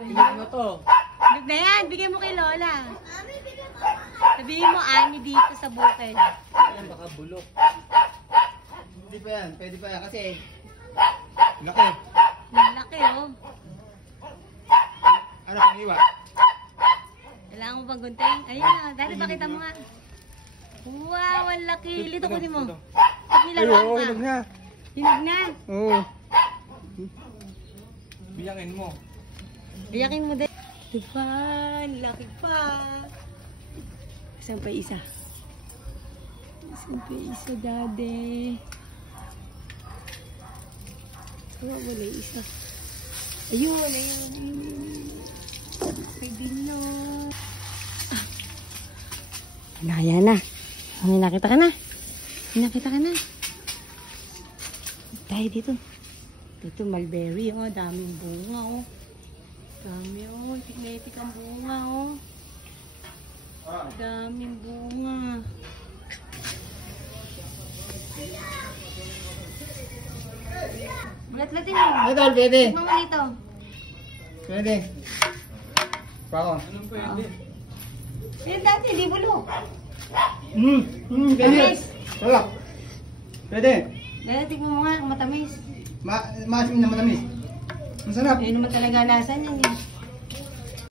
Hinog mo to. Hinog na yan, bigyan mo kay Lola. Sabihin mo, ani dito sa bukid. Yan, baka bulok. Hindi pa yan, pwede pa yan kasi laki. Laki oh. Ano pang iwa? Kailangan mo bang gunting? Ayun na, dati pakita mo nga. Wow, ang laki. Lito ko din mo. Pag nilawang ka. Hinog na. Hinog na. Oo. Biyakin mo. Biyakin mo din. Diba? Laki pa. Saan pa isa? Saan pa isa, daddy? Wala isa. Ayun. Pwede na. Naya na. May nakita ka na. Tayo dito. Dito, mulberry, oh. Daming bunga, oh. Dami, oh. Tignetic ang bunga, oh. Daming bunga. Bulat-latin mo. Ito, pwede. Tignan mo dito. Pwede. Pako. Anong pwede? Yan dati, di bulo. Pwede. Tamis. Wala. Pwede. Dati, tignan mo nga, matamis. Maasim na matamis. Masarap. Ayun naman talaga lasa niyan, eh.